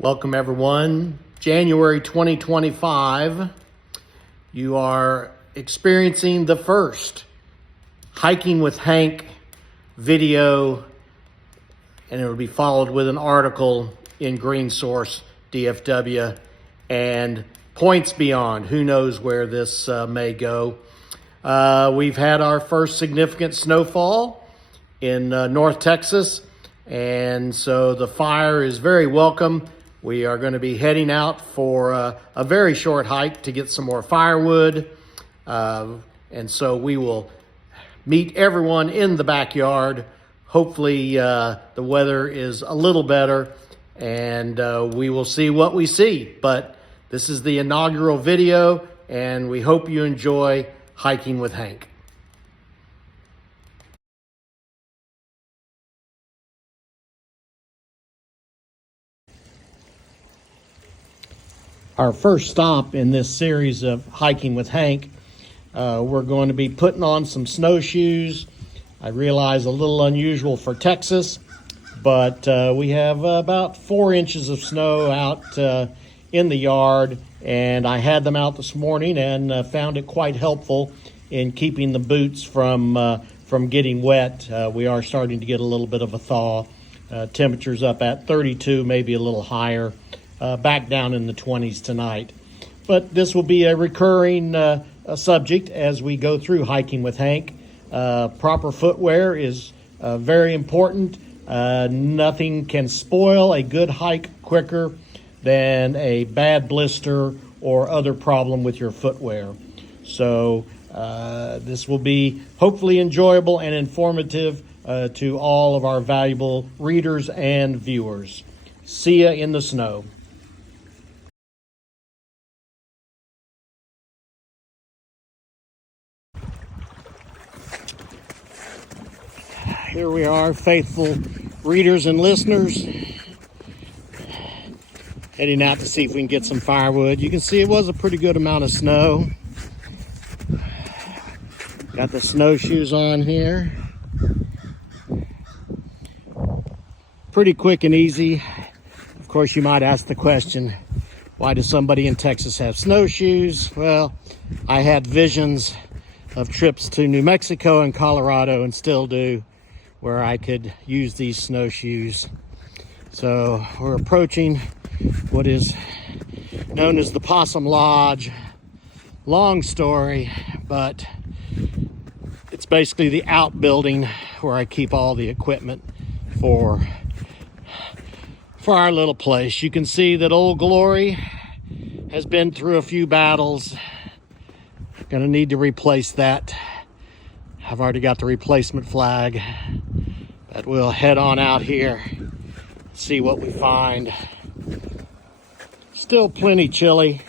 Welcome everyone. January 2025, you are experiencing the first Hiking with Hank video, and it will be followed with an article in Green Source, DFW, and Points Beyond. Who knows where this may go. We've had our first significant snowfall in North Texas, and so the fire is very welcome. We are going to be heading out for a very short hike to get some more firewood. And so we will meet everyone in the backyard. Hopefully the weather is a little better and we will see what we see. But this is the inaugural video and we hope you enjoy Hiking with Hank. Our first stop in this series of Hiking with Hank, we're going to be putting on some snowshoes. I realize a little unusual for Texas, but we have about 4 inches of snow out in the yard, and I had them out this morning and found it quite helpful in keeping the boots from getting wet. We are starting to get a little bit of a thaw. Temperatures up at 32, maybe a little higher. Back down in the 20s tonight. But this will be a recurring subject as we go through Hiking with Hank. Proper footwear is very important. Nothing can spoil a good hike quicker than a bad blister or other problem with your footwear. So this will be hopefully enjoyable and informative to all of our valuable readers and viewers. See ya in the snow. Here we are, faithful readers and listeners, heading out to see if we can get some firewood. You can see it was a pretty good amount of snow. Got the snowshoes on here. Pretty quick and easy. Of course, you might ask the question, why does somebody in Texas have snowshoes? Well, I had visions of trips to New Mexico and Colorado, and still do, where I could use these snowshoes. So we're approaching what is known as the Possum Lodge. Long story, but it's basically the outbuilding where I keep all the equipment for our little place. You can see that Old Glory has been through a few battles. Gonna need to replace that. I've already got the replacement flag, but we'll head on out here, see what we find. Still plenty chilly,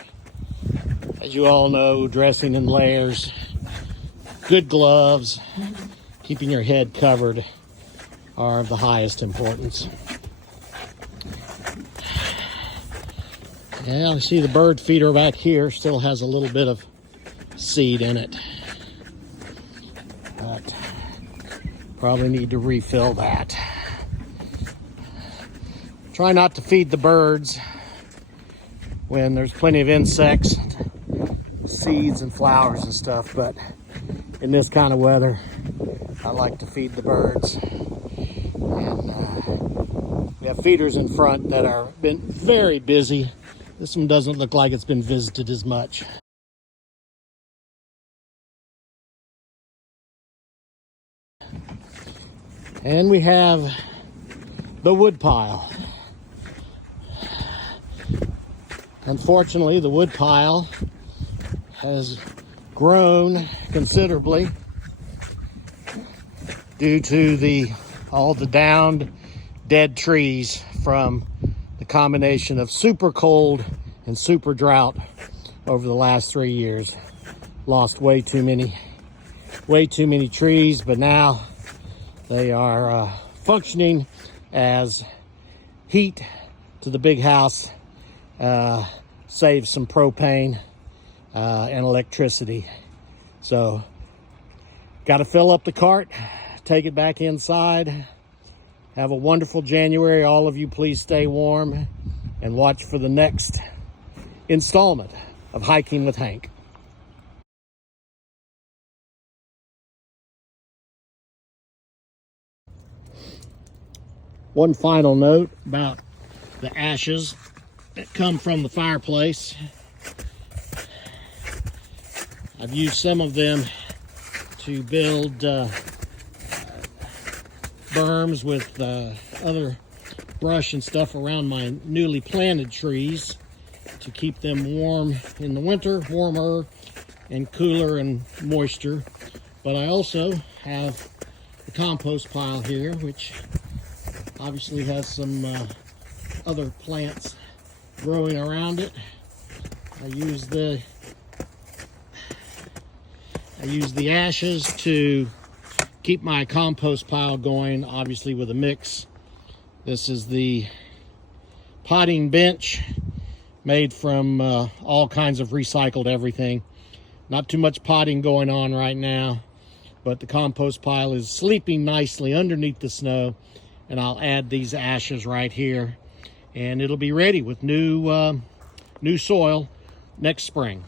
as you all know, dressing in layers. Good gloves, keeping your head covered are of the highest importance. Yeah, I see the bird feeder back here still has a little bit of seed in it. But probably need to refill that. Try not to feed the birds when there's plenty of insects, seeds and flowers and stuff, but in this kind of weather, I like to feed the birds. And we have feeders in front that are been very busy. This one doesn't look like it's been visited as much. And we have the wood pile. Unfortunately, the wood pile has grown considerably due to all the downed dead trees from the combination of super cold and super drought over the last 3 years. Lost way too many trees, but now they are functioning as heat to the big house, saves some propane and electricity. So, got to fill up the cart, take it back inside. Have a wonderful January. All of you, please stay warm and watch for the next installment of Hiking with Hank. One final note about the ashes that come from the fireplace. I've used some of them to build berms with other brush and stuff around my newly planted trees to keep them warm in the winter, warmer and cooler and moisture. But I also have the compost pile here, which obviously has some other plants growing around it. I use the ashes to keep my compost pile going, obviously with a mix. This is the potting bench made from all kinds of recycled everything. Not too much potting going on right now, but the compost pile is sleeping nicely underneath the snow, and I'll add these ashes right here, and it'll be ready with new soil next spring.